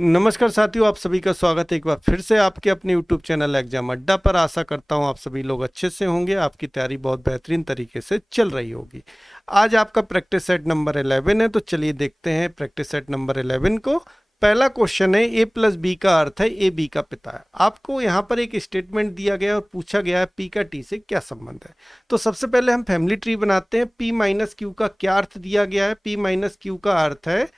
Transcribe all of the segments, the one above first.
नमस्कार साथियों, आप सभी का स्वागत है एक बार फिर से आपके अपने YouTube चैनल एग्जाम अड्डा पर। आशा करता हूं आप सभी लोग अच्छे से होंगे, आपकी तैयारी बहुत बेहतरीन तरीके से चल रही होगी। आज आपका प्रैक्टिस सेट नंबर 11 है, तो चलिए देखते हैं प्रैक्टिस सेट नंबर 11 को। पहला क्वेश्चन है ए प्लस बी का अर्थ है ए बी का पिता है। आपको यहाँ पर एक स्टेटमेंट दिया गया और पूछा गया है पी का टी से क्या संबंध है। तो सबसे पहले हम फैमिली ट्री बनाते हैं। पी माइनस क्यू का क्या अर्थ दिया गया है? पी माइनस क्यू का अर्थ है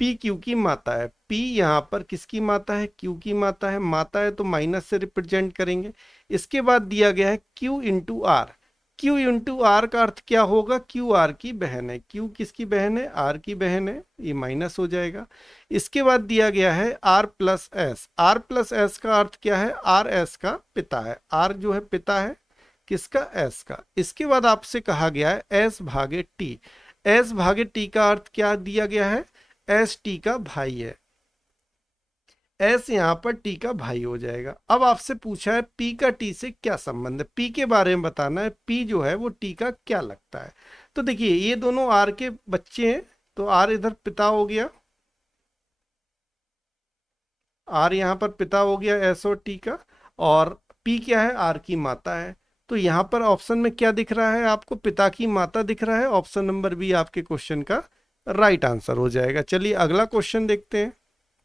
पी क्यू की माता है। पी यहाँ पर किसकी माता है? क्यू की माता है। माता है तो माइनस से रिप्रेजेंट करेंगे। इसके बाद दिया गया है Q into R. Q into R का अर्थ क्या होगा? क्यू आर की बहन है। क्यू किसकी बहन है? आर की बहन है, ये माइनस हो जाएगा। इसके बाद दिया गया है R plus S. R plus S का अर्थ क्या है? आर एस का पिता है। आर जो है पिता है किसका? एस का। इसके बाद आपसे कहा गया है एस भागे टी। एस भागे टी का अर्थ क्या दिया गया है? एस टी का भाई है। एस यहां पर टी का भाई हो जाएगा। अब आपसे पूछा है पी का टी से क्या संबंध है, पी के बारे में बताना है। पी जो है वो टी का क्या लगता है? तो देखिए ये दोनों आर के बच्चे हैं, तो आर इधर पिता हो गया, आर यहां पर पिता हो गया एस और टी का, और पी क्या है? आर की माता है। तो यहां पर ऑप्शन में क्या दिख रहा है आपको? पिता की माता दिख रहा है। ऑप्शन नंबर बी आपके क्वेश्चन का राइट आंसर हो जाएगा। चलिए अगला क्वेश्चन देखते हैं।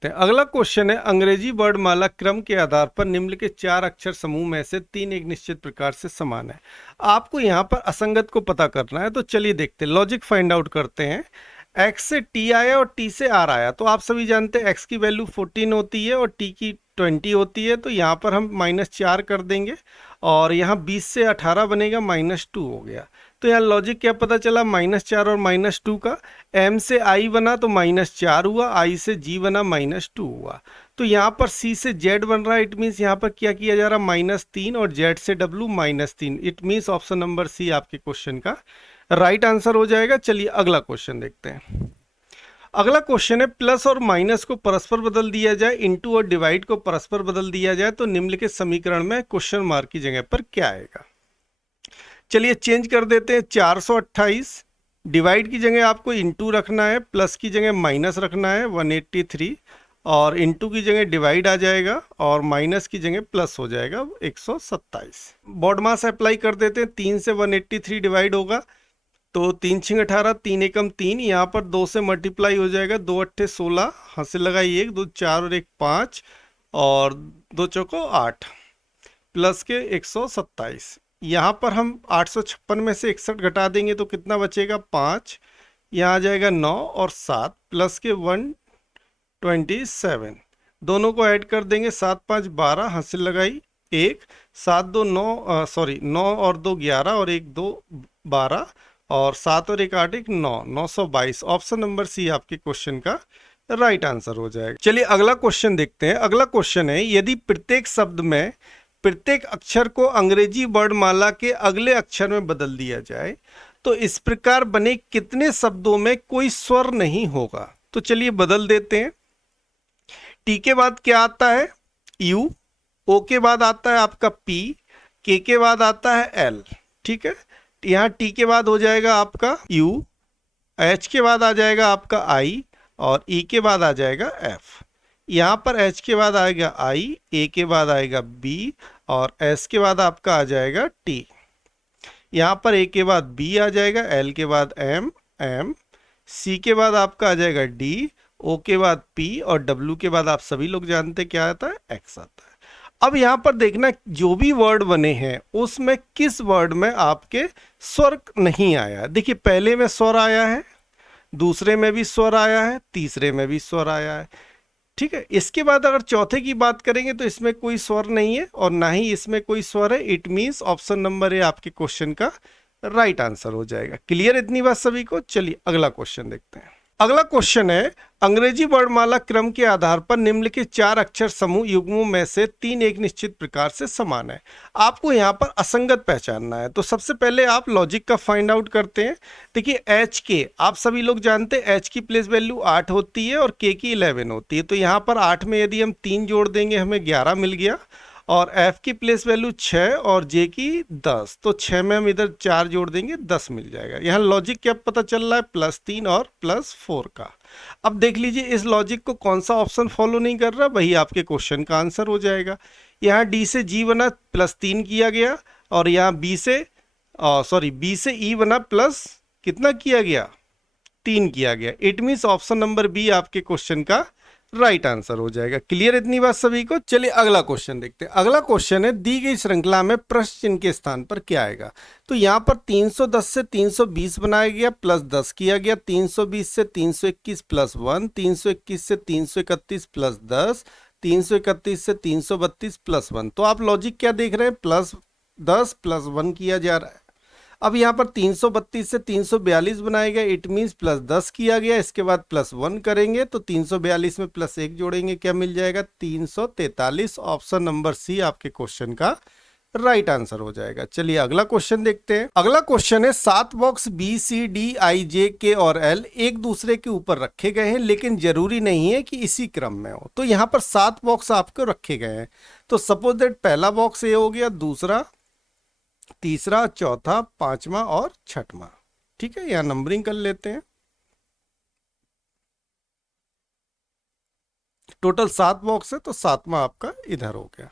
अगला क्वेश्चन है अंग्रेजी वर्णमाला क्रम के आधार पर निम्नलिखित 4 अक्षर समूह में से 3 एक निश्चित प्रकार से समान है। आपको यहाँ पर असंगत को पता करना है, तो चलिए देखते हैं, लॉजिक फाइंड आउट करते हैं। x से t आया और t से r आया, तो आप सभी जानते हैं x की वैल्यू 14 होती है और t की 20 होती है, तो यहाँ पर हम -4 कर देंगे और यहाँ 20 से 18 बनेगा, -2 हो गया। तो यहाँ लॉजिक क्या पता चला? -4 और -2 का। m से i बना तो -4 हुआ, i से g बना -2 हुआ। तो यहाँ पर c से z बन रहा है, इट मीन्स यहाँ पर क्या किया जा रहा है? -3 और z से w -3। It means option number C आपके क्वेश्चन का राइट आंसर हो जाएगा। चलिए अगला क्वेश्चन देखते हैं। अगला क्वेश्चन है प्लस और माइनस को परस्पर बदल दिया जाए, इनटू और डिवाइड को परस्पर बदल दिया जाए तो निम्नलिखित समीकरण में क्वेश्चन मार्क की जगह पर क्या आएगा? चलिए चेंज कर देते हैं। 428 डिवाइड की जगह आपको इनटू रखना है, प्लस की जगह माइनस रखना है 183, और इनटू की जगह डिवाइड आ जाएगा और माइनस की जगह प्लस हो जाएगा 127। बॉड मास अप्लाई कर देते हैं। 3 से 183 डिवाइड होगा तो 3 6 18, 3 एकम 3, यहाँ पर 2 से मल्टीप्लाई हो जाएगा, 2 अट्ठे 16, हाथ से लगाई 1, 2 4 और 1 5 और 2 चौको 8 प्लस के 127। यहाँ पर हम 856 में से 61 घटा देंगे तो कितना बचेगा? 5, यहाँ आ जाएगा 9 और 7 प्लस के 127। दोनों को ऐड कर देंगे, 7 5 12, हाथ से लगाई 1, 7 2 9, सॉरी 9 और 2 11 और 1 2 12 और 7 और 1 8 1 9, 922। ऑप्शन नंबर सी आपके क्वेश्चन का राइट आंसर हो जाएगा। चलिए अगला क्वेश्चन देखते हैं। अगला क्वेश्चन है यदि प्रत्येक शब्द में प्रत्येक अक्षर को अंग्रेजी वर्णमाला के अगले अक्षर में बदल दिया जाए तो इस प्रकार बने कितने शब्दों में कोई स्वर नहीं होगा? तो चलिए बदल देते हैं। टी के बाद क्या आता है? यू। ओ के बाद आता है आपका पी। के बाद आता है एल। ठीक है, यहाँ टी के बाद हो जाएगा आपका यू, एच के बाद आ जाएगा आपका आई और ई के बाद आ जाएगा एफ। यहाँ पर एच के बाद आएगा आई, ए के बाद आएगा बी और एस के बाद आपका आ जाएगा टी। यहाँ पर ए के बाद बी आ जाएगा, एल के बाद एम, सी के बाद आपका आ जाएगा डी, ओ के बाद पी और डब्ल्यू के बाद आप सभी लोग जानते क्या आता है? एक्स आता है। अब यहाँ पर देखना जो भी वर्ड बने हैं उसमें किस वर्ड में आपके स्वर नहीं आया। देखिए पहले में स्वर आया है, दूसरे में भी स्वर आया है, तीसरे में भी स्वर आया है। ठीक है, इसके बाद अगर चौथे की बात करेंगे तो इसमें कोई स्वर नहीं है और ना ही इसमें कोई स्वर है। It means option number A आपके क्वेश्चन का राइट आंसर हो जाएगा। क्लियर इतनी बात सभी को? चलिए अगला क्वेश्चन देखते हैं। अगला क्वेश्चन है अंग्रेजी वर्णमाला क्रम के आधार पर निम्नलिखित 4 अक्षर समूह युग्मों में से 3 एक निश्चित प्रकार से समान है। आपको यहाँ पर असंगत पहचानना है, तो सबसे पहले आप लॉजिक का फाइंड आउट करते हैं। देखिए एच के आप सभी लोग जानते हैं एच की प्लेस वैल्यू 8 होती है और के की 11 होती है, तो यहाँ पर 8 में यदि हम 3 जोड़ देंगे हमें 11 मिल गया और एफ की प्लेस वैल्यू 6 और जे की 10, तो 6 में हम इधर 4 जोड़ देंगे 10 मिल जाएगा। यहाँ लॉजिक क्या पता चल रहा है, +3 और +4 का। अब देख लीजिए इस लॉजिक को कौन सा ऑप्शन फॉलो नहीं कर रहा, वही आपके क्वेश्चन का आंसर हो जाएगा। यहाँ डी से जी बना +3 किया गया, और यहाँ बी से बी से ई बना प्लस कितना किया गया, 3 किया गया। It means option number B आपके क्वेश्चन का राइट आंसर हो जाएगा। क्लियर इतनी बात सभी को? चलिए अगला क्वेश्चन देखते हैं। अगला क्वेश्चन है, दी गई श्रृंखला में प्रश्न चिन्ह के स्थान पर क्या आएगा। तो यहाँ पर 310 से 320 बनाया गया, +10 किया गया, 320 से 321 +1, 321 से 331 +10, 331 से 332 +1। तो आप लॉजिक क्या देख रहे हैं, +10 +1 किया जा रहा है। अब यहाँ पर 332 से 342 बनाया गया, इट मीन्स +10 किया गया, इसके बाद +1 करेंगे तो 342 में +1 जोड़ेंगे, क्या मिल जाएगा, 343। ऑप्शन नंबर सी आपके क्वेश्चन का राइट आंसर हो जाएगा। चलिए अगला क्वेश्चन देखते हैं। अगला क्वेश्चन है, 7 box B C D I J K और एल एक दूसरे के ऊपर रखे गए हैं, लेकिन जरूरी नहीं है कि इसी क्रम में हो। तो यहाँ पर 7 बॉक्स आपको रखे गए हैं, तो सपोज दैट पहला बॉक्स ए हो गया, दूसरा, तीसरा, चौथा, पांचवा और छठवां। ठीक है, यहां नंबरिंग कर लेते हैं। टोटल 7 बॉक्स है, तो 7वां आपका इधर हो गया।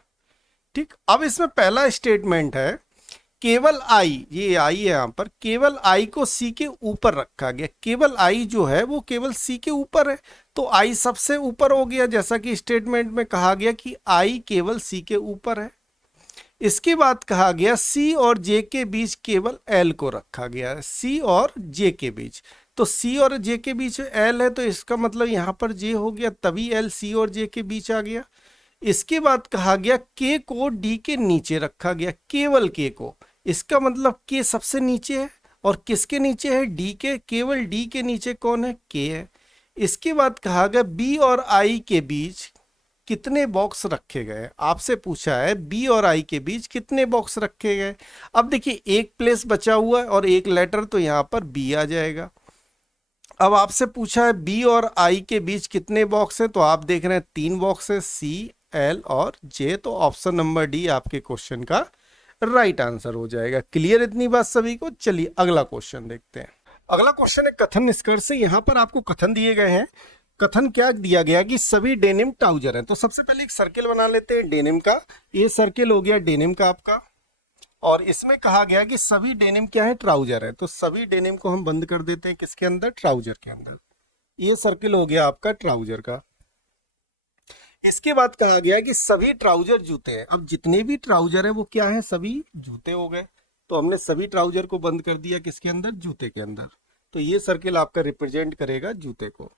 ठीक, अब इसमें पहला स्टेटमेंट है, केवल आई, ये आई है यहां पर, केवल आई को सी के ऊपर रखा गया। केवल आई जो है वो केवल सी के ऊपर है, तो आई सबसे ऊपर हो गया, जैसा कि स्टेटमेंट में कहा गया कि आई केवल सी के ऊपर है। इसके बाद कहा गया सी और जे के बीच केवल एल को रखा गया है, सी और जे के बीच। तो सी और जे के बीच एल है, तो इसका मतलब यहां पर जे हो गया, तभी एल सी और जे के बीच आ गया। इसके बाद कहा गया के को डी के नीचे रखा गया, केवल के को। इसका मतलब के सबसे नीचे है, और किसके नीचे है, डी के। केवल डी के नीचे कौन है, के है। इसके बाद कहा गया बी और आई के बीच कितने बॉक्स रखे गए। आपसे पूछा है बी और आई के बीच कितने बॉक्स रखे गए। अब देखिए एक प्लेस बचा हुआ है और एक लेटर, तो यहां पर बी आ जाएगा। अब आपसे पूछा है बी और आई के बीच कितने बॉक्स हैं, तो आप देख रहे हैं 3 बॉक्स है, सी, एल और जे। तो ऑप्शन नंबर डी आपके क्वेश्चन का राइट आंसर हो जाएगा। क्लियर इतनी बात सभी को? चलिए अगला क्वेश्चन देखते हैं। अगला क्वेश्चन है कथन निष्कर्ष से। यहां पर आपको कथन दिए गए हैं। कथन क्या दिया गया कि सभी डेनिम ट्राउजर हैं। तो सबसे पहले एक सर्किल बना लेते हैं डेनिम का। ये सर्किल हो गया डेनिम का आपका, और इसमें कहा गया कि सभी डेनिम क्या है, ट्राउजर है। तो सभी डेनिम को हम बंद कर देते हैं, किसके अंदर, ट्राउजर के अंदर। ये सर्किल हो गया आपका ट्राउजर का। इसके बाद कहा गया कि सभी ट्राउजर जूते हैं। अब जितने भी ट्राउजर है वो क्या है, सभी जूते हो गए। तो हमने सभी ट्राउजर को बंद कर दिया, किसके अंदर, जूते के अंदर। तो ये सर्किल आपका रिप्रेजेंट करेगा जूते को।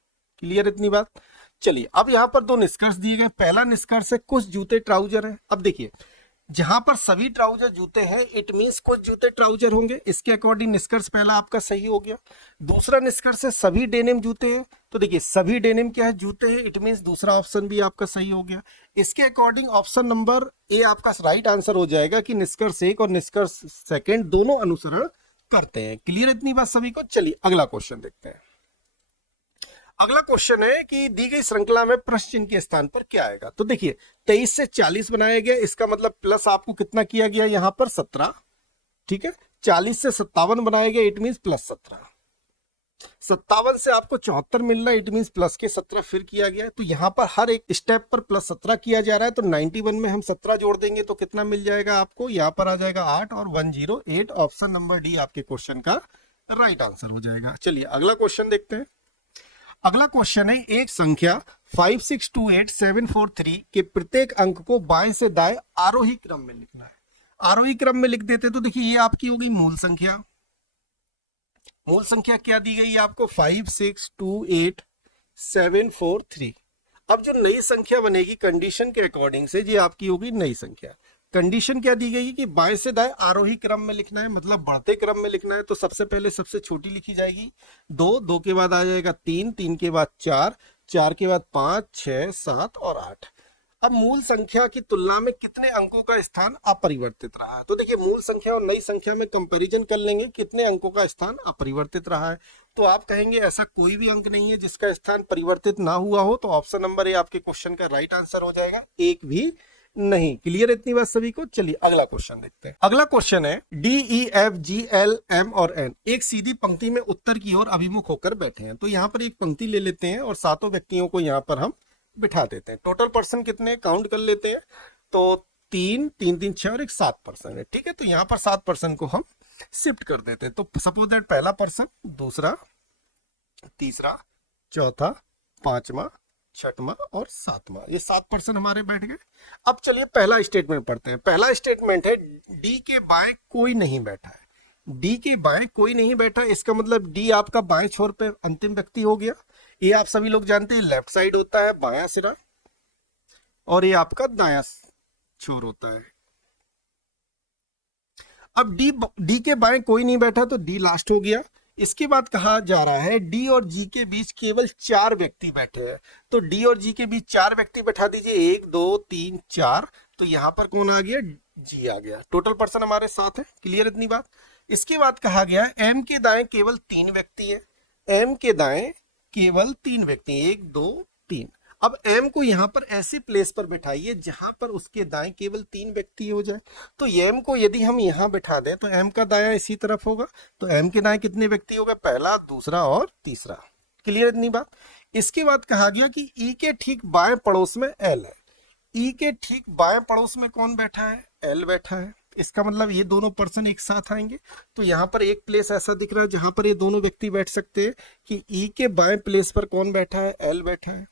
क्लियर इतनी बात? चलिए अब यहां पर 2 निष्कर्ष दिए गए। पहला निष्कर्ष है कुछ जूते ट्राउजर है। अब देखिए जहां पर सभी ट्राउजर जूते हैं, इट मींस कुछ जूते ट्राउजर होंगे। इसके अकॉर्डिंग निष्कर्ष पहला आपका सही हो गया। दूसरा निष्कर्ष है सभी डेनिम जूते हैं। तो देखिए सभी डेनिम क्या है, जूते हैं, इट मींस दूसरा ऑप्शन भी आपका सही हो गया। इसके अकॉर्डिंग ऑप्शन नंबर ए आपका राइट आंसर हो जाएगा कि निष्कर्ष 1 और निष्कर्ष सेकंड दोनों अनुसरण करते हैं। क्लियर इतनी बात सभी को? चलिए अगला क्वेश्चन देखते हैं। अगला क्वेश्चन है कि दी गई श्रृंखला में प्रश्न चिन्ह के स्थान पर क्या आएगा। तो देखिए 23 से 40 बनाया गया, इसका मतलब प्लस आपको कितना किया गया, यहां पर 17। ठीक है, 40 से 57 बनाया गया, इट मीन +17। 57 से आपको 74 मिल रहा है, इट मीन प्लस के 17 फिर किया गया है। तो यहां पर हर एक स्टेप पर +17 किया जा रहा है। तो 91 में हम 17 जोड़ देंगे तो कितना मिल जाएगा आपको, यहां पर आ जाएगा 8 और 108। ऑप्शन नंबर डी आपके क्वेश्चन का राइट आंसर हो जाएगा। चलिए अगला क्वेश्चन देखते हैं। अगला क्वेश्चन है एक संख्या 5628743 के प्रत्येक अंक को बाएं से दाएं आरोही क्रम में लिखना है। आरोही क्रम में लिख देते तो देखिए ये आपकी होगी मूल संख्या। मूल संख्या क्या दी गई है आपको, 5628743। अब जो नई संख्या बनेगी कंडीशन के अकॉर्डिंग से, ये आपकी होगी नई संख्या। कंडीशन क्या दी गई है कि बाएं से दाएं आरोही क्रम में लिखना है, मतलब बढ़ते क्रम में लिखना है। तो सबसे पहले सबसे छोटी लिखी जाएगी 2, 2 के बाद आ जाएगा 3, 3 के बाद 4, 4 के बाद 5, 6, 7 और 8। अब मूल संख्या की तुलना में कितने अंकों का स्थान अपरिवर्तित रहा है। तो देखिए मूल संख्या और नई संख्या में कंपैरिजन कर लेंगे, कितने अंकों का स्थान अपरिवर्तित रहा है। तो आप कहेंगे ऐसा कोई भी अंक नहीं है जिसका स्थान परिवर्तित ना हुआ हो। तो ऑप्शन नंबर ए आपके क्वेश्चन का राइट आंसर हो जाएगा, एक भी नहीं। क्लियर इतनी बात सभी को? चलिए अगला क्वेश्चन देखते हैं। अगला क्वेश्चन है D E F G L M और एन एक सीधी पंक्ति में उत्तर की ओर अभिमुख होकर बैठे हैं। तो यहाँ पर एक पंक्ति ले लेते हैं और सातों व्यक्तियों को यहाँ पर हम बिठा देते हैं। टोटल पर्सन कितने काउंट कर लेते हैं, तो 3 3 3 6 और एक 7 पर्सन है। ठीक है, तो यहाँ पर 7 पर्सन को हम शिफ्ट कर देते हैं। तो सपोज दैट पहला पर्सन, दूसरा, तीसरा, चौथा, पांचवा, छठवां और सातवां, ये 7 पर्सन हमारे बैठ गए। अब चलिए पहला स्टेटमेंट पढ़ते हैं। पहला स्टेटमेंट है डी के बाएं कोई नहीं बैठा है। डी के बाएं कोई नहीं बैठा, इसका मतलब डी आपका बाएं छोर पे अंतिम व्यक्ति हो गया। ये आप सभी लोग जानते हैं लेफ्ट साइड होता है बायां सिरा, और ये आपका दायां छोर होता है। अब डी के बाएं कोई नहीं बैठा तो डी लास्ट हो गया। इसके बाद कहा जा रहा है डी और जी के बीच केवल 4 व्यक्ति बैठे हैं। तो डी और जी के बीच 4 व्यक्ति बैठा दीजिए, 1 2 3 4। तो यहां पर कौन आ गया? जी आ गया। टोटल पर्सन हमारे साथ है। क्लियर इतनी बात? इसके बाद कहा गया एम के दाएं केवल 3 व्यक्ति है। एम के दाएं केवल 3 व्यक्ति, 1 2 3। अब m को यहां पर ऐसे प्लेस पर बिठाइए जहां पर उसके दाएं केवल 3 व्यक्ति हो जाए। तो m को यदि हम यहां बिठा दें तो m का दायां इसी तरफ होगा। तो m के दाएं कितने व्यक्ति हो गए? पहला, दूसरा और तीसरा। क्लियर इतनी बात? इसके बाद कहा गया कि e के ठीक बाएं पड़ोस में l है। e के ठीक बाएं पड़ोस में कौन बैठा है? l बैठा है। इसका मतलब ये दोनों पर्सन एक साथ आएंगे। तो यहाँ पर एक प्लेस ऐसा दिख रहा है जहां पर ये दोनों व्यक्ति बैठ सकते हैं कि e के बाएं प्लेस पर कौन बैठा है? l बैठा है।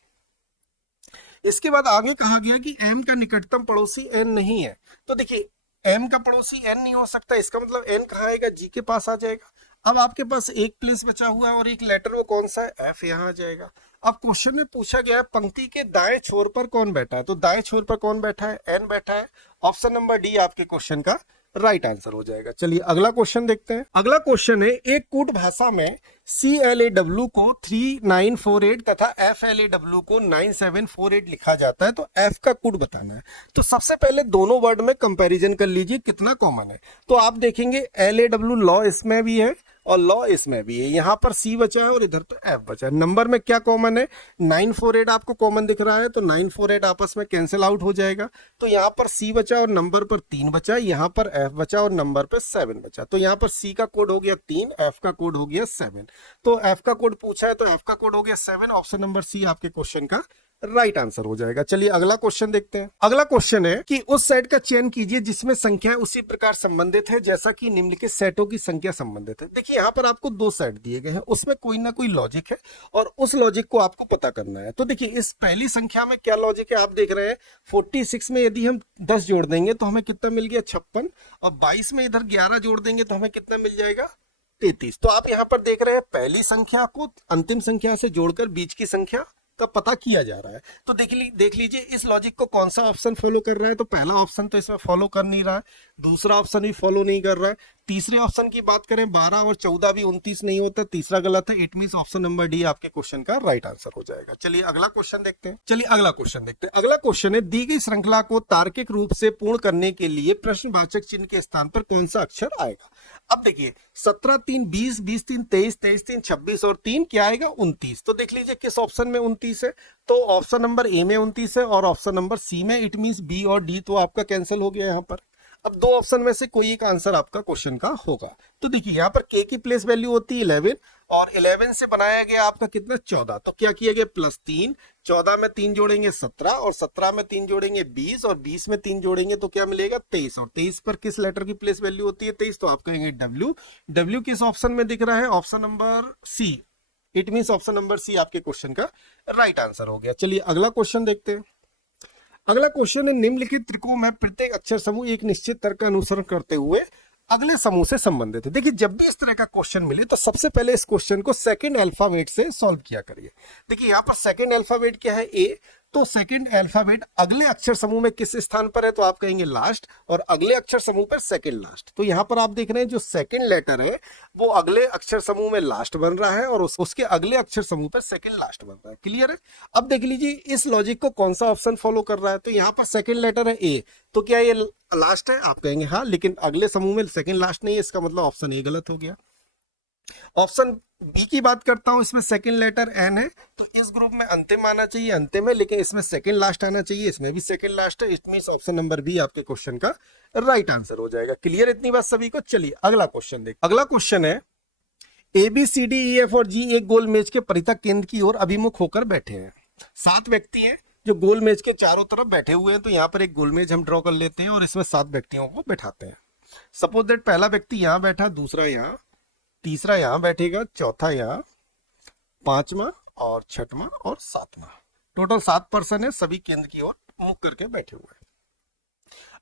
इसके बाद आगे कहा गया कि m का निकटतम पड़ोसी n नहीं है। तो देखिए m का पड़ोसी n नहीं हो सकता, इसका मतलब n कहाँ आएगा? g के पास आ जाएगा। अब आपके पास एक प्लेस बचा हुआ है और एक लेटर, वो कौन सा है? f, यहाँ आ जाएगा। अब क्वेश्चन में पूछा गया पंक्ति के दाएं छोर पर कौन बैठा है? तो दाएं छोर पर कौन बैठा है? n बैठा है। ऑप्शन नंबर डी आपके क्वेश्चन का राइट आंसर हो जाएगा। चलिए अगला क्वेश्चन देखते हैं। अगला क्वेश्चन है एक कूट भाषा में CLAW को 3948 तथा FLAW को 9748 लिखा जाता है। तो F का कूट बताना है। तो सबसे पहले दोनों वर्ड में कंपैरिजन कर लीजिए कितना कॉमन है। तो आप देखेंगे LAW लॉ इसमें भी है और लॉ इसमें भी है। यहाँ पर C बचा है और इधर तो F बचा है। नंबर में क्या कॉमन है? 948 आपको कॉमन दिख रहा है, तो 948 आपस में कैंसिल आउट हो जाएगा। तो यहाँ पर C बचा और नंबर पर 3 बचा, यहाँ पर F बचा और नंबर पर 7 बचा। तो यहाँ पर C का कोड हो गया 3, F का कोड हो गया 7। तो F का कोड पूछा है तो F का कोड हो गया 7। ऑप्शन नंबर C आपके क्वेश्चन का राइट आंसर हो जाएगा। चलिए अगला क्वेश्चन देखते हैं। अगला क्वेश्चन है कि उस सेट का चयन कीजिए जिसमें संख्या उसी प्रकार संबंधित है जैसा कि निम्नलिखित सेटों की संख्या संबंधित है। देखिए यहाँ पर आपको 2 सेट दिए गए हैं, उसमें कोई ना कोई लॉजिक है और उस लॉजिक को आपको पता करना है। तो देखिए इस पहली संख्या में क्या लॉजिक है आप देख रहे हैं। 46 में यदि हम 10 जोड़ देंगे तो हमें कितना मिल गया? 56। और 22 में इधर 11 जोड़ देंगे तो हमें कितना मिल जाएगा? 33। तो आप यहाँ पर देख रहे हैं पहली संख्या को अंतिम संख्या से जोड़कर बीच की संख्या का पता किया जा रहा है। तो देख लीजिए इस लॉजिक को कौन सा ऑप्शन फॉलो कर रहा है। तो पहला ऑप्शन तो इसमें फॉलो कर नहीं रहा है, दूसरा ऑप्शन भी फॉलो नहीं कर रहा है। तीसरे ऑप्शन की बात करें 12 और 14 भी 29 नहीं होता, तीसरा गलत है। It means option number D आपके क्वेश्चन का राइट आंसर हो जाएगा। चलिए अगला क्वेश्चन देखते हैं। अगला क्वेश्चन है दी गई श्रृंखला को तार्किक रूप से पूर्ण करने के लिए प्रश्नवाचक चिन्ह के स्थान पर कौन सा अक्षर आएगा। अब देखिए 17 3 20 20 3 23 23 3 26 और 3 क्या आएगा? 29। तो देख लीजिए किस ऑप्शन में 29 है। तो ऑप्शन नंबर ए में 29 है और ऑप्शन नंबर सी में। इट मींस बी और डी तो आपका कैंसिल हो गया यहाँ पर। अब 2 ऑप्शन में से कोई एक आंसर आपका क्वेश्चन का होगा। तो देखिए यहाँ पर k की प्लेस वैल्यू होती है 11 और 11 से बनाया गया आपका कितना? 14। तो क्या किया गया? +3। 14 में 3 जोड़ेंगे 17 और 17 में 3 जोड़ेंगे 20 और 20 में 3 जोड़ेंगे तो क्या मिलेगा? 23। और 23 पर किस लेटर की प्लेस वैल्यू होती है? 23। तो आप कहेंगे W। W किस ऑप्शन में दिख रहा है? Option number C. It means option number C आपके क्वेश्चन का राइट आंसर हो गया। चलिए अगला क्वेश्चन देखते हैं। अगला क्वेश्चन है निम्नलिखित त्रिकोण में प्रत्येक अक्षर समूह एक निश्चित तर्क का अनुसरण करते हुए अगले समूह से संबंधित है। देखिए जब भी इस तरह का क्वेश्चन मिले तो सबसे पहले इस क्वेश्चन को सेकंड अल्फाबेट से सॉल्व किया करिए। देखिए यहाँ पर सेकंड अल्फाबेट क्या है? ए। तो सेकंड अल्फाबेट अगले अक्षर समूह में किस स्थान पर है? तो आप कहेंगे लास्ट, और अगले अक्षर समूह पर सेकंड लास्ट। तो यहाँ पर आप देख रहे हैं जो सेकंड लेटर है वो अगले अक्षर समूह में लास्ट बन रहा है और उसके अगले अक्षर समूह पर सेकंड लास्ट बन रहा है। क्लियर है? अब देख लीजिए इस लॉजिक को कौन सा ऑप्शन फॉलो कर रहा है। तो यहाँ पर सेकंड लेटर है ए, तो क्या ये लास्ट है? आप कहेंगे हाँ, लेकिन अगले समूह में सेकंड लास्ट नहीं है, इसका मतलब ऑप्शन ए गलत हो गया। ऑप्शन बी की बात करता हूं, इसमें सेकंड लेटर एन है, तो इस ग्रुप में अंतिम आना चाहिए, अंतिम है, लेकिन इसमें सेकंड लास्ट आना चाहिए, इसमें भी सेकंड लास्ट है, it means option number B आपके क्वेश्चन का राइट आंसर हो जाएगा। क्लियर इतनी बात सभी को? चलिए अगला क्वेश्चन देख। अगला क्वेश्चन है A B C D E F और जी एक गोल मेज के परितक केंद्र की ओर अभिमुख होकर बैठे हैं। 7 व्यक्ति हैं जो गोल मेज के चारों तरफ बैठे हुए हैं। तो यहाँ पर एक गोल मेज हम ड्रॉ कर लेते हैं और इसमें 7 व्यक्तियों को बैठाते हैं। सपोज दैट पहला व्यक्ति यहाँ बैठा, दूसरा यहाँ, तीसरा यहाँ बैठेगा, चौथा यहाँ, पांचवा और छठवां और सातवां। टोटल 7 पर्सन है, सभी केंद्र की ओर मुख करके बैठे हुए हैं।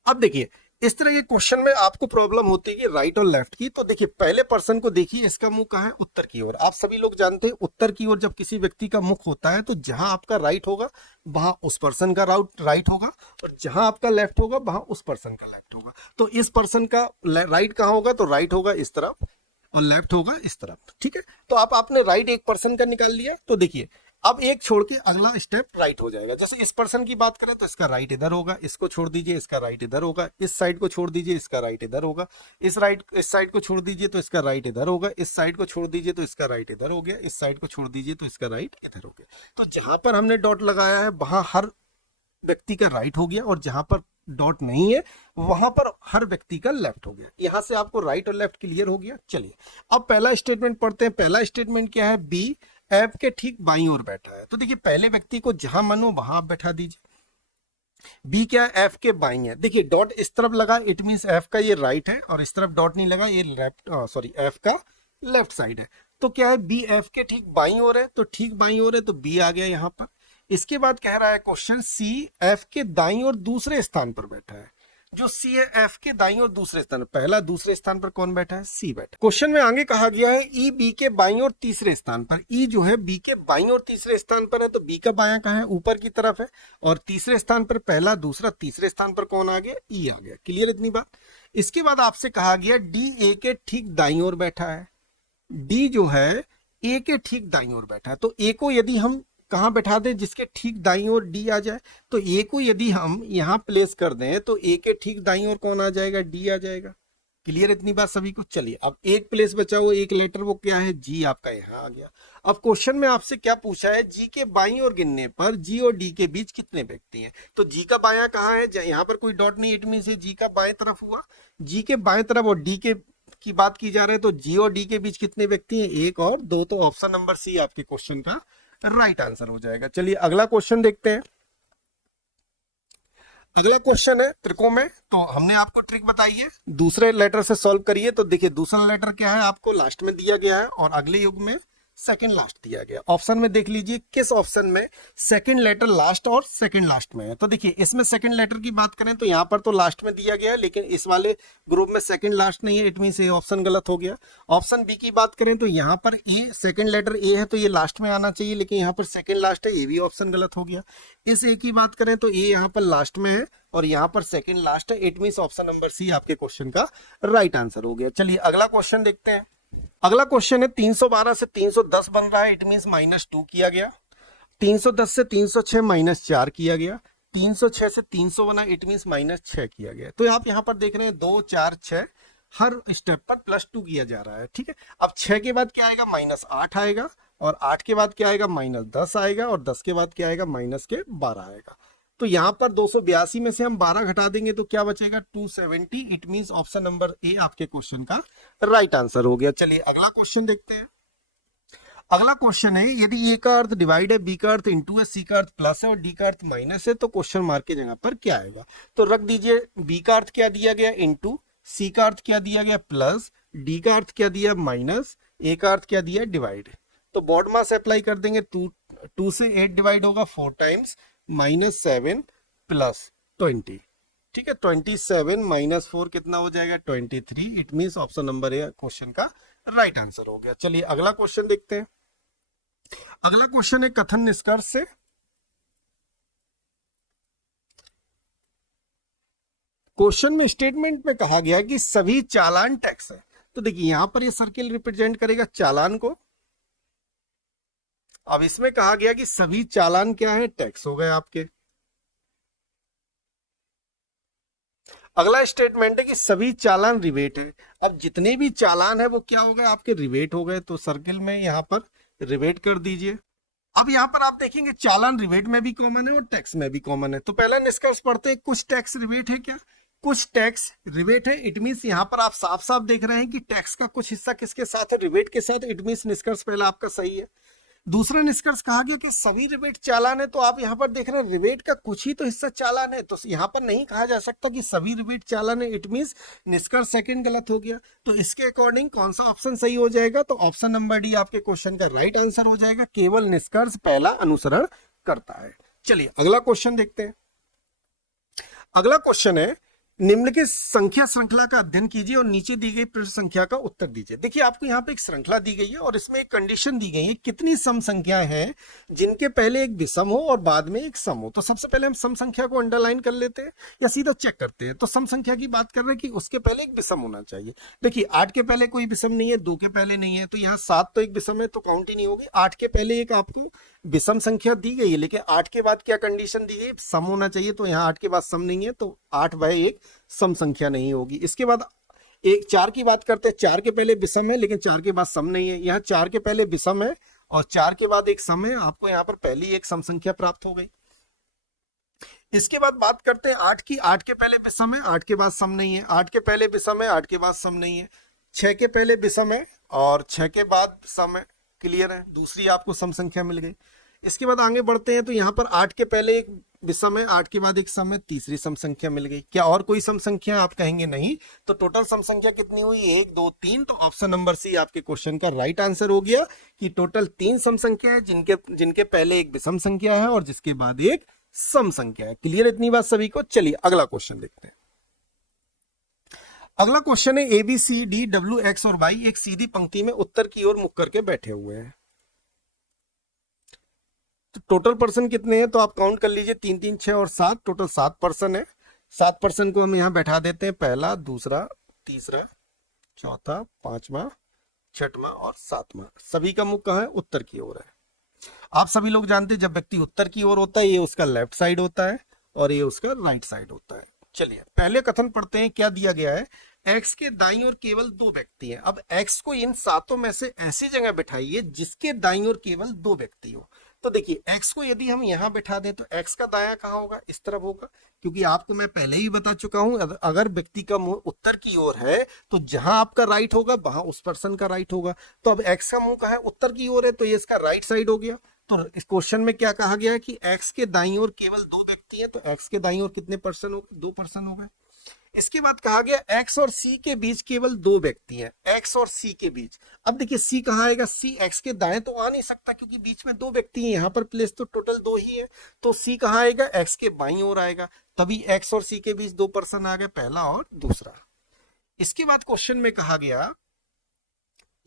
अब देखिए इस तरह के क्वेश्चन में आपको प्रॉब्लम होती है कि राइट और लेफ्ट की। तो देखिए पहले पर्सन को देखिए, इसका मुंह कहाँ है? उत्तर की ओर। आप सभी लोग जानते हैं उत्तर की ओर जब किसी व्यक्ति का मुख होता है तो जहां आपका राइट होगा वहां उस पर्सन का राइट होगा, और जहां आपका लेफ्ट होगा वहां उस पर्सन का लेफ्ट होगा। तो इस पर्सन का राइट कहाँ होगा? तो राइट होगा इस तरफ और लेफ्ट होगा इस तरफ। ठीक है, तो आपने राइट एक पर्सन का निकाल लिया। तो देखिए अब एक छोड़ के अगला स्टेप राइट हो जाएगा। जैसे इस पर्सन की बात करें तो इसका राइट इधर होगा, इसको छोड़ दीजिए, इसका राइट इधर होगा, इस साइड को छोड़ दीजिए, इसका राइट इधर होगा, इस साइड को छोड़ दीजिए तो इसका राइट इधर होगा, इस साइड को छोड़ दीजिए तो इसका राइट इधर हो गया, इस साइड को छोड़ दीजिए तो इसका राइट इधर हो गया। तो जहां पर हमने डॉट लगाया है वहां हर व्यक्ति का राइट हो गया, और जहां पर डॉट नहीं है वहां पर हर व्यक्ति का लेफ्ट हो गया। यहां से आपको राइट और लेफ्ट क्लियर हो गया। चलिए अब पहला स्टेटमेंट पढ़ते हैं। पहला स्टेटमेंट क्या है? बी एफ के ठीक बाईं ओर बैठा है। तो देखिए पहले व्यक्ति को जहां मन हो वहां आप बैठा दीजिए। बी क्या है? एफ के बाईं है। देखिए डॉट इस तरफ लगा, इट मींस एफ का ये राइट है, और इस तरफ डॉट नहीं लगा, ये लेफ्ट, सॉरी एफ का लेफ्ट साइड है। तो क्या है? बी एफ के ठीक बाईं ओर है, तो ठीक बाईं ओर है तो बी आ गया यहां पर। इसके बाद कह रहा है क्वेश्चन सी एफ के दाईं ओर दूसरे स्थान पर बैठा है। जो सी है एफ के दाईं ओर दूसरे स्थान, पहला दूसरे स्थान पर कौन बैठा है? सी बैठा। क्वेश्चन में आगे कहा गया है ई बी के बाईं ओर तीसरे स्थान पर। ई जो है बी के बाईं ओर तीसरे स्थान पर है, तो बी का बायां कहाँ है? ऊपर की तरफ है, और तीसरे स्थान पर पहला, दूसरा, तीसरे स्थान पर कौन आ गया? ई आ गया। क्लियर इतनी बात? इसके बाद आपसे कहा गया डी ए के ठीक दाईं ओर बैठा है। डी जो है ए के ठीक दाईं ओर बैठा है। तो ए को यदि हम कहां बैठा दें जिसके ठीक दाईं ओर डी आ जाए, तो ए को यदि हम यहां प्लेस कर दें तो ए के ठीक दाईं ओर कौन आ जाएगा? डी आ जाएगा। क्लियर इतनी बात सभी को? चलिए अब एक प्लेस बचा हुआ, एक लेटर, वो क्या है? जी आपका यहां आ गया। अब क्वेश्चन में आपसे क्या पूछा है? जी के बाईं ओर गिनने पर जी और डी के बीच कितने व्यक्ति हैं? तो जी का बायां कहाँ है? यहाँ पर कोई डॉट नहीं, इट मीन से जी का बाएं तरफ हुआ। जी के बाएं तरफ और डी के की बात की जा रही है, तो जी और डी के बीच कितने व्यक्ति हैं? 1 और 2। तो ऑप्शन नंबर सी आपके क्वेश्चन का राइट आंसर हो जाएगा। चलिए अगला क्वेश्चन देखते हैं। अगला क्वेश्चन है त्रिकोण में। तो हमने आपको ट्रिक बताई है, दूसरे लेटर से सॉल्व करिए। तो देखिए दूसरा लेटर क्या है? आपको लास्ट में दिया गया है, और अगले युग में सेकंड लास्ट दिया गया। ऑप्शन में देख लीजिए किस ऑप्शन में सेकंड लेटर लास्ट और सेकंड लास्ट में है। तो देखिए इसमें सेकंड लेटर की बात करें तो यहाँ पर तो लास्ट में दिया गया है, लेकिन इस वाले ग्रुप में सेकंड लास्ट नहीं है, इट मींस ये ऑप्शन गलत हो गया। ऑप्शन बी की बात करें तो यहाँ पर ए, सेकंड लेटर ए है तो ये लास्ट में आना चाहिए, लेकिन यहाँ पर सेकंड लास्ट है, ये भी ऑप्शन गलत हो गया। इस ए की बात करें तो ए यहाँ पर लास्ट में है और यहाँ पर सेकंड लास्ट है, it means option number C आपके क्वेश्चन का राइट आंसर हो गया। चलिए अगला क्वेश्चन देखते हैं। अगला क्वेश्चन है 312 से 310 बन रहा है, इट मींस -2 किया गया। 310 से 306 -4 किया गया। 306 से 300 बना, इट मींस -6 किया गया। तो आप यहाँ पर देख रहे हैं 2 4 6 हर स्टेप पर +2 किया जा रहा है। ठीक है, अब 6 के बाद क्या आएगा? -8 आएगा, और 8 के बाद क्या आएगा? -10 आएगा, और 10 के बाद क्या आएगा? -12 आएगा। तो यहाँ पर 282 में से हम 12 घटा देंगे तो क्या बचेगा? 270। It means option number A आपके क्वेश्चन का राइट आंसर हो गया। चलिए अगला क्वेश्चन देखते हैं। अगला क्वेश्चन है यदि ए का अर्थ डिवाइड है, बी का अर्थ इंटू है, सी का अर्थ प्लस है और डी का अर्थ माइनस है, तो क्वेश्चन मार्क की जगह पर क्या आएगा? तो रख दीजिए बी का अर्थ क्या दिया गया? इंटू, सी का अर्थ क्या दिया गया? प्लस, डी का अर्थ क्या दिया? माइनस, ए का अर्थ क्या दिया? डिवाइड। तो बॉड मास अप्लाई कर देंगे। 2 से 8 डिवाइड होगा 4 टाइम्स, -7 + 20। ठीक है, 27 - 4 कितना हो जाएगा? 23। It means option number A question का राइट आंसर हो गया। चलिए अगला क्वेश्चन देखते हैं। अगला क्वेश्चन है कथन निष्कर्ष से। क्वेश्चन में स्टेटमेंट में कहा गया कि सभी चालान टैक्स है। तो देखिए यहां पर ये सर्किल रिप्रेजेंट करेगा चालान को। अब इसमें कहा गया कि सभी चालान क्या है? टैक्स हो गए आपके। अगला स्टेटमेंट है कि सभी चालान रिवेट है। अब जितने भी चालान है वो क्या हो गए, आपके रिवेट हो गए। तो सर्किल में यहाँ पर रिवेट कर दीजिए। अब यहाँ पर आप देखेंगे चालान रिवेट में भी कॉमन है और टैक्स में भी कॉमन है। तो पहला निष्कर्ष पढ़ते हैं, कुछ टैक्स रिवेट है क्या, कुछ टैक्स रिवेट है। इट मींस यहाँ पर आप साफ साफ देख रहे हैं कि टैक्स का कुछ हिस्सा किसके साथ है, रिवेट के साथ। इट मींस निष्कर्ष पहला आपका सही है। दूसरा निष्कर्ष कहा गया कि सभी रिवेट चालान है। तो आप यहाँ पर देख रहे हैं रिवेट का कुछ ही तो हिस्सा चालान है। तो यहाँ पर नहीं कहा जा सकता कि सभी रिवेट चालान है। इट मींस निष्कर्ष सेकंड गलत हो गया। तो इसके अकॉर्डिंग कौन सा ऑप्शन सही हो जाएगा, तो ऑप्शन नंबर डी आपके क्वेश्चन का राइट आंसर हो जाएगा। केवल निष्कर्ष पहला अनुसरण करता है। चलिए अगला क्वेश्चन देखते हैं। अगला क्वेश्चन है, निम्न के संख्या श्रृंखला का अध्ययन कीजिए और नीचे दी गई प्रश्न संख्या का उत्तर दीजिए। देखिए आपको यहाँ पे एक श्रृंखला दी गई है और इसमें एक कंडीशन दी गई है, कितनी सम संख्या है जिनके पहले एक विषम हो और बाद में एक सम हो। तो सबसे पहले हम सम संख्या को अंडरलाइन कर लेते हैं या सीधा चेक करते हैं। तो सम संख्या की बात कर रहे हैं कि उसके पहले एक विषम होना चाहिए। देखिए 8 के पहले कोई विषम नहीं है, 2 के पहले नहीं है, तो यहाँ 7 तो एक विषम है तो काउंट ही नहीं होगी। 8 के पहले एक आपको विषम संख्या दी गई है, लेकिन 8 के बाद क्या कंडीशन दी गई, सम होना चाहिए। तो यहाँ 8 के बाद सम नहीं है, तो 8/1 सम संख्या नहीं होगी। इसके बाद एक 4 की बात करते हैं, 4 के पहले विषम है लेकिन 4 के बाद सम नहीं है। यहाँ 4 के पहले विषम है और 4 के बाद एक सम है, आपको यहाँ पर पहली एक सम संख्या प्राप्त हो गई। इसके बाद बात करते हैं 8 की। 8 के पहले विषम है, 8 के बाद सम नहीं है। 8 के पहले विषम है, 8 के बाद सम नहीं है। 6 के पहले विषम है और 6 के बाद सम है। क्लियर है, दूसरी आपको सम संख्या मिल गई। इसके बाद आगे बढ़ते हैं तो यहाँ पर 8 के पहले एक विषम है, 8 के बाद एक सम है, तीसरी सम संख्या मिल गई। क्या और कोई सम संख्या, आप कहेंगे नहीं। तो टोटल सम संख्या कितनी हुई, 1 2 3। तो ऑप्शन नंबर सी आपके क्वेश्चन का राइट आंसर हो गया कि टोटल 3 सम संख्या है जिनके पहले एक विषम संख्या है और जिसके बाद एक सम संख्या है। क्लियर इतनी बात सभी को। चलिए अगला क्वेश्चन देखते हैं। अगला क्वेश्चन है, A B C D W X और वाई एक सीधी पंक्ति में उत्तर की ओर मुख करके बैठे हुए हैं। तो टोटल पर्सन कितने हैं, तो आप काउंट कर लीजिए, 3 3 6 और 7, टोटल 7 पर्सन है। 7 पर्सन को हम यहाँ बैठा देते हैं, पहला, दूसरा, तीसरा, चौथा, पांचवा, छठवां और सातवां। सभी का मुख कहाँ है, उत्तर की ओर है। आप सभी लोग जानते हैं जब व्यक्ति उत्तर की ओर होता है ये उसका लेफ्ट साइड होता है और ये उसका राइट साइड होता है। चलिए पहले कथन पढ़ते हैं, क्या दिया गया है, एक्स के दाईं ओर केवल 2 व्यक्ति हैं। अब एक्स को इन 7 में से ऐसी जगह बिठाइए जिसके दाईं ओर केवल 2 व्यक्ति हो। तो देखिए एक्स को यदि हम यहाँ बैठा दें तो एक्स का दायां कहाँ होगा, इस तरफ होगा, क्योंकि आपको मैं पहले ही बता चुका हूं अगर व्यक्ति का मुंह उत्तर की ओर है तो जहां आपका राइट होगा वहां उस पर्सन का राइट होगा। तो अब एक्स का मुंह कहाँ है, उत्तर की ओर है, तो ये इसका राइट साइड हो गया। तो इस क्वेश्चन में क्या कहा गया है कि एक्स के दाईं ओर केवल 2 व्यक्ति हैं, तो एक्स के दाईं ओर कितने पर्सन हो गए, 2 पर्सन हो गए। इसके बाद कहा गया एक्स और सी के बीच केवल 2 व्यक्ति हैं, एक्स और सी के बीच। अब देखिए सी कहाँ आएगा, सी एक्स के दाएं तो आ नहीं सकता क्योंकि बीच में 2 व्यक्ति हैं, यहाँ पर प्लेस तो टोटल 2 ही है। तो सी कहाँ आएगा, एक्स के बाईं ओर आएगा, तभी एक्स और सी के बीच 2 पर्सन आ गए, पहला और दूसरा। इसके बाद क्वेश्चन में कहा गया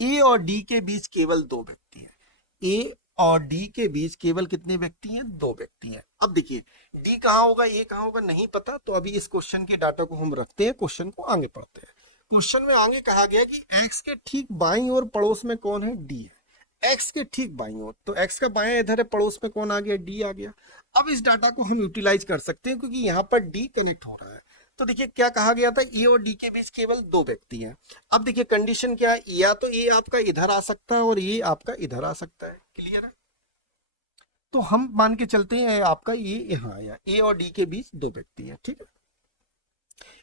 ए और डी के बीच केवल 2 व्यक्ति हैं। ए और डी के बीच केवल कितने व्यक्ति हैं, 2 व्यक्ति हैं। अब देखिए डी कहाँ होगा, ए कहाँ होगा, नहीं पता। तो अभी इस क्वेश्चन के डाटा को हम रखते हैं, क्वेश्चन को आगे पढ़ते हैं। क्वेश्चन में आगे कहा गया कि एक्स के ठीक बाईं ओर पड़ोस में कौन है, डी है। एक्स के ठीक बाईं ओर, तो एक्स का बायां इधर है, पड़ोस में कौन आ गया, डी आ गया। अब इस डाटा को हम यूटिलाइज कर सकते हैं क्योंकि यहाँ पर डी कनेक्ट हो रहा है। तो देखिए क्या कहा गया था, ए और डी के बीच केवल 2 व्यक्ति हैं। अब देखिए कंडीशन क्या है, या तो ए आपका इधर आ सकता है और ये आपका इधर आ सकता है। क्लियर है, तो हम मान के चलते हैं आपका ये यहाँ आया, ए और डी के बीच 2 व्यक्ति हैं। ठीक है,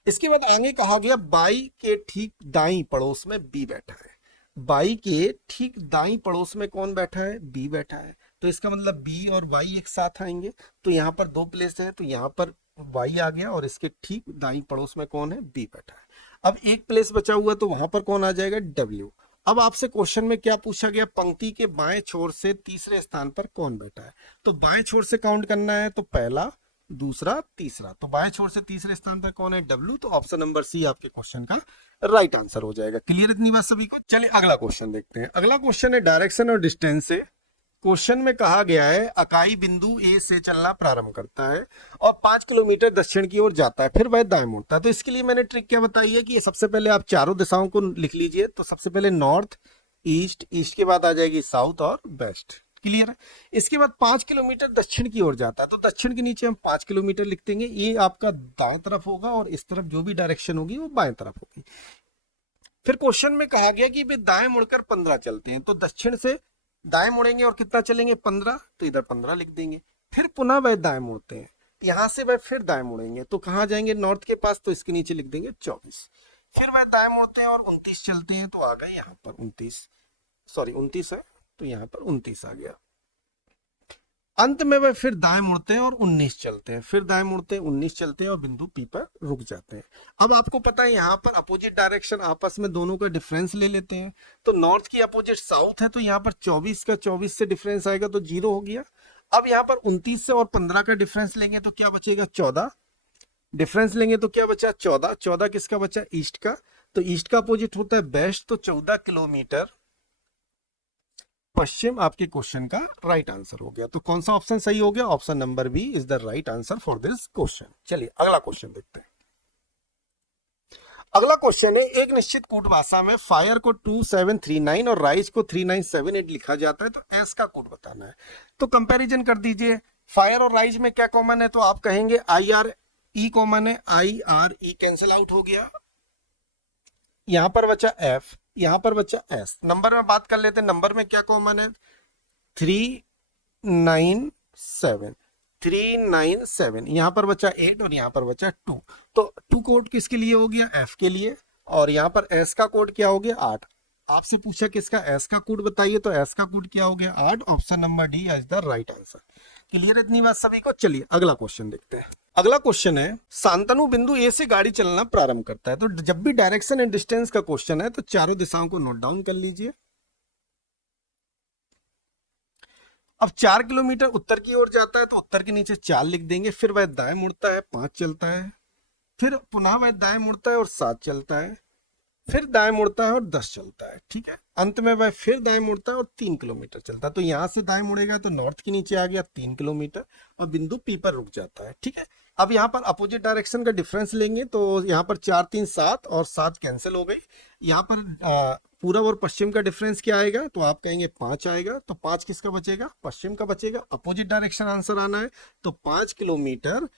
इसके बाद आगे कहा गया बाई के ठीक दाईं पड़ोस में बी बैठा है। बाई के ठीक दाईं पड़ोस में कौन बैठा है, बी बैठा है। तो इसका मतलब बी और वाई एक साथ आएंगे, तो यहाँ पर 2 प्लेस है, तो यहाँ पर वाई आ गया और इसके ठीक दाईं पड़ोस में कौन है, बी बैठा है। अब एक प्लेस बचा हुआ तो वहां पर कौन आ जाएगा, डब्ल्यू। अब आपसे क्वेश्चन में क्या पूछा गया, पंक्ति के बाएं छोर से तीसरे स्थान पर कौन बैठा है। तो बाएं छोर से काउंट करना है, तो पहला, दूसरा, तीसरा। तो बाएं छोर से तीसरे स्थान पर कौन है, डब्ल्यू। तो ऑप्शन नंबर सी आपके क्वेश्चन का राइट आंसर हो जाएगा। क्लियर इतनी बात सभी को। चलिए अगला क्वेश्चन देखते हैं। अगला क्वेश्चन है डायरेक्शन और डिस्टेंस से। क्वेश्चन में कहा गया है अकाई बिंदु ए से चलना प्रारंभ करता है और 5 किलोमीटर दक्षिण की ओर जाता है, फिर वह दाएं मुड़ता है। तो इसके लिए मैंने ट्रिक क्या बताई है कि सबसे पहले आप चारों दिशाओं को लिख लीजिए। तो सबसे पहले नॉर्थ, ईस्ट, ईस्ट के बाद आ जाएगी साउथ और वेस्ट। क्लियर है। इसके बाद 5 किलोमीटर दक्षिण की ओर जाता है, तो दक्षिण के नीचे हम 5 किलोमीटर लिख देंगे। ये आपका दाएं तरफ होगा और इस तरफ जो भी डायरेक्शन होगी वो बाएं तरफ होगी। फिर क्वेश्चन में कहा गया कि वे दाएं मुड़कर 15 चलते हैं, तो दक्षिण से दाएं मुड़ेंगे और कितना चलेंगे 15, तो इधर 15 लिख देंगे। फिर पुनः वह दाएं मुड़ते हैं, यहां से वह फिर दाएं मुड़ेंगे, तो कहां जाएंगे नॉर्थ के पास, तो इसके नीचे लिख देंगे 24। फिर वह दाएं मुड़ते हैं और 29 चलते हैं, तो आ गए यहाँ पर 29, सॉरी 29 है तो यहाँ पर 29 आ गया। अंत में वह फिर दाएं मुड़ते हैं और 19 चलते हैं, फिर दाएं मुड़ते हैं 19 चलते हैं और बिंदु पी पर रुक जाते हैं। अब आपको पता है यहाँ पर अपोजिट डायरेक्शन, आपस में दोनों का डिफरेंस ले लेते हैं। तो नॉर्थ की अपोजिट साउथ है, तो यहाँ पर 24 का 24 से डिफरेंस आएगा तो 0 हो गया। अब यहाँ पर 29 से और 15 का डिफरेंस लेंगे तो क्या बचेगा 14, डिफरेंस लेंगे तो क्या बचा 14, 14 किसका बचा ईस्ट का, तो ईस्ट का अपोजिट होता है वेस्ट, तो 14 किलोमीटर पश्चिम आपके क्वेश्चन का राइट आंसर हो गया। तो कौन सा ऑप्शन सही हो गया, option number B is the right answer for this question. चलिए अगला क्वेश्चन देखते हैं। अगला क्वेश्चन है, एक निश्चित कूट भाषा में फायर को 2739 और राइज को 3978 लिखा जाता है, तो एस का कूट बताना है। तो कंपैरिजन कर दीजिए, फायर और राइज में क्या कॉमन है, तो आप कहेंगे आई आर ई कॉमन है, I R E cancel out हो गया, यहां पर बचा एफ, यहां पर बचा एस। नंबर में बात कर लेते हैं, नंबर में क्या कॉमन है 397, 397, यहां पर बचा 8 और यहां पर बचा 2, तो 2 कोड किसके लिए हो गया एफ के लिए, और यहां पर एस का कोड क्या हो गया 8। आपसे पूछा किसका एस का कोड बताइए, तो एस का कोड क्या हो गया 8, option number D is the right answer. Clear इतनी बात सभी को। चलिए अगला क्वेश्चन देखते हैं। अगला क्वेश्चन है, शांतनु बिंदु ए से गाड़ी चलना प्रारंभ करता है। तो जब भी डायरेक्शन एंड डिस्टेंस का क्वेश्चन है तो चारों दिशाओं को नोट डाउन कर लीजिए। अब 4 किलोमीटर उत्तर की ओर जाता है, तो उत्तर के नीचे 4 लिख देंगे। फिर वह दाएं मुड़ता है 5 चलता है, फिर पुनः वह दाएं मुड़ता है और 7 चलता है, फिर दाएं मुड़ता है और 10 चलता है, ठीक है। अंत में वह फिर दाएं मुड़ता है और 3 किलोमीटर चलता है। तो यहां से दाएं मुड़ेगा तो नॉर्थ के नीचे आ गया 3 किलोमीटर और बिंदु पी पर रुक जाता है, ठीक है। अब यहाँ पर अपोजिट डायरेक्शन का डिफरेंस लेंगे, तो यहाँ पर 4 3 7 और 7 कैंसिल हो गई। यहाँ पर पूर्व और पश्चिम का डिफरेंस क्या आएगा, तो आप कहेंगे 5 आएगा, तो 5 किसका बचेगा पश्चिम का बचेगा। अपोजिट डायरेक्शन आंसर आना है, तो 5 किलोमीटर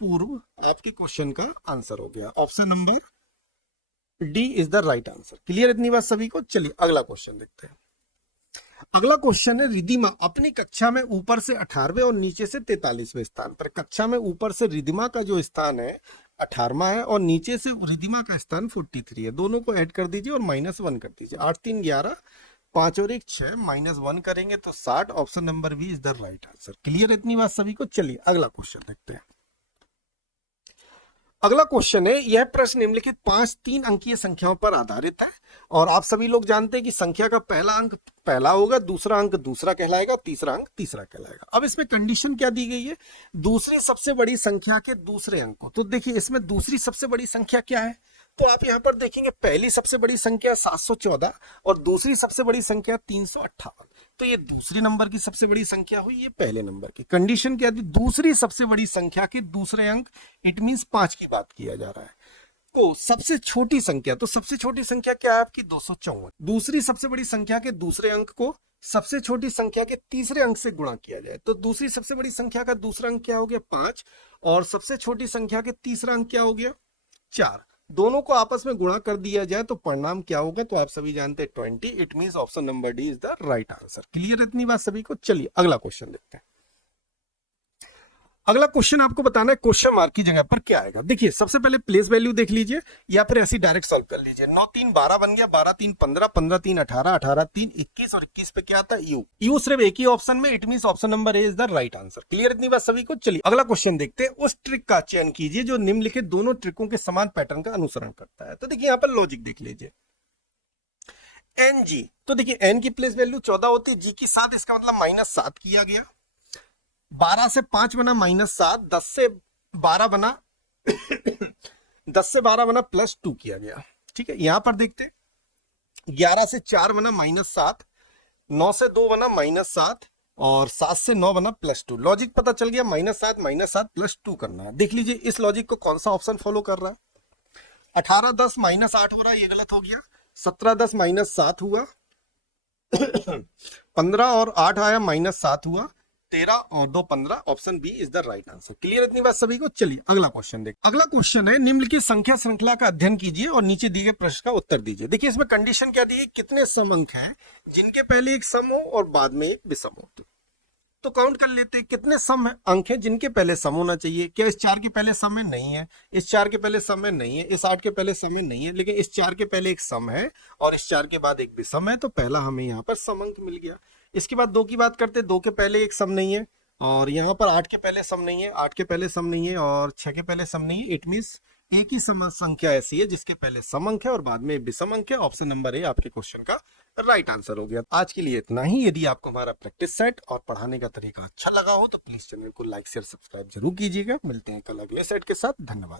पूर्व आपके क्वेश्चन का आंसर हो गया। Option number D is the right answer. Clear इतनी बात सभी को। चलिए अगला क्वेश्चन देखते हैं। अगला क्वेश्चन है, रिधिमा अपनी कक्षा में ऊपर से 18वें और नीचे से 43वें स्थान पर, कक्षा में ऊपर से रिधिमा का जो स्थान है 18वां है और नीचे से रिधिमा का स्थान 43 है। दोनों को ऐड कर दीजिए और -1 कर दीजिए। 8 3 11, 5 और 1 6, -1 करेंगे तो 60। Option number B is the right answer. Clear इतनी बात सभी को। चलिए अगला क्वेश्चन देखते हैं। अगला क्वेश्चन है, यह प्रश्न निम्नलिखित 5 3 अंकीय संख्याओं पर आधारित है और आप सभी लोग जानते हैं कि संख्या का पहला अंक पहला होगा, दूसरा अंक दूसरा कहलाएगा, तीसरा अंक तीसरा कहलाएगा। अब इसमें कंडीशन क्या दी गई है, दूसरी सबसे बड़ी संख्या के दूसरे अंक को। तो देखिए इसमें दूसरी सबसे बड़ी संख्या क्या है, तो आप यहां पर देखेंगे पहली सबसे बड़ी संख्या 714 और दूसरी सबसे बड़ी संख्या 358। तो ये दूसरी नंबर की सबसे बड़ी संख्या हुई, ये पहले नंबर की। कंडीशन क्या थी, दूसरी सबसे बड़ी संख्या के दूसरे अंक, इट मींस 5 की बात किया जा रहा है। तो सबसे छोटी संख्या, तो सबसे छोटी संख्या क्या है आपकी 254। दूसरी सबसे बड़ी संख्या के दूसरे अंक को सबसे छोटी संख्या के तीसरे अंक से गुणा किया जाए, तो दूसरी सबसे बड़ी संख्या का दूसरा अंक क्या हो गया 5 और सबसे छोटी संख्या के तीसरा अंक क्या हो गया 4। दोनों को आपस में गुणा कर दिया जाए तो परिणाम क्या होगा, तो आप सभी जानते हैं 20। It means option number D is the right answer. Clear इतनी बात सभी को। चलिए अगला क्वेश्चन देखते हैं। अगला क्वेश्चन आपको बताना है क्वेश्चन मार्क की जगह पर क्या आएगा। देखिए सबसे पहले प्लेस वैल्यू देख लीजिए या फिर ऐसी डायरेक्ट सॉल्व कर लीजिए। 9 3 12 बन गया, 12 3 15, 15 3 18, 18 3 21 और 21 पे क्या आता है यू। यू सिर्फ एक ही ऑप्शन में, it means option number A is the right answer. Clear इतनी बात सभी को। चलिए अगला क्वेश्चन देखते हैं। उस ट्रिक का चयन कीजिए जो निम्नलिखित दोनों ट्रिकों के समान पैटर्न का अनुसरण करता है। तो देखिए यहाँ पर लॉजिक देख लीजिए। एन जी, तो देखिए एन की प्लेस वैल्यू 14 होती है, जी की 7, इसका मतलब -7 किया गया। 12 से 5 बना -7, 10 से 12 बना 10 से 12 बना +2 किया गया, ठीक है। यहां पर देखते 11 से 4 बना -7, 9 से 2 बना -7 और 7 से 9 बना +2। लॉजिक पता चल गया, -7 +2 करना है। देख लीजिए इस लॉजिक को कौन सा ऑप्शन फॉलो कर रहा है। 18 10 -8 हो रहा है, ये गलत हो गया। 17 10 -7 हुआ 15 और 8 आया, -7 हुआ, 13 और 2 15। Option B is the right answer. Clear इतनी बात सभी को? चलिए अगला क्वेश्चन देखिए। अगला क्वेश्चन है, निम्नलिखित संख्या श्रृंखला का अध्ययन कीजिए और नीचे दिए गए प्रश्न का उत्तर दीजिए। देखिए इसमें कंडीशन क्या दी है, कितने सम अंक हैं जिनके पहले एक सम हो और बाद में एक विषम हो। तो काउंट कर लेते हैं कितने सम अंक हैं जिनके पहले सम होना चाहिए। क्या इस 4 के पहले सम है? नहीं है। इस 4 के पहले सम है? नहीं है। इस 8 के पहले सम है? नहीं है। लेकिन इस 4 के पहले एक सम है और इस 4 के बाद एक विषम है, तो पहला हमें यहाँ पर सम अंक मिल गया। इसके बाद 2 की बात करते हैं। 2 के पहले एक सम नहीं है और यहाँ पर 8 के पहले सम नहीं है, 8 के पहले सम नहीं है और 6 के पहले सम नहीं है। इट मीन्स एक ही सम संख्या ऐसी है जिसके पहले सम अंक है और बाद में विषम अंक है। ऑप्शन नंबर ए आपके क्वेश्चन का राइट आंसर हो गया। आज के लिए इतना ही। यदि आपको हमारा प्रैक्टिस सेट और पढ़ाने का तरीका अच्छा लगा हो तो प्लीज चैनल को लाइक शेयर सब्सक्राइब जरूर कीजिएगा। मिलते हैं कल अगले सेट के साथ। धन्यवाद।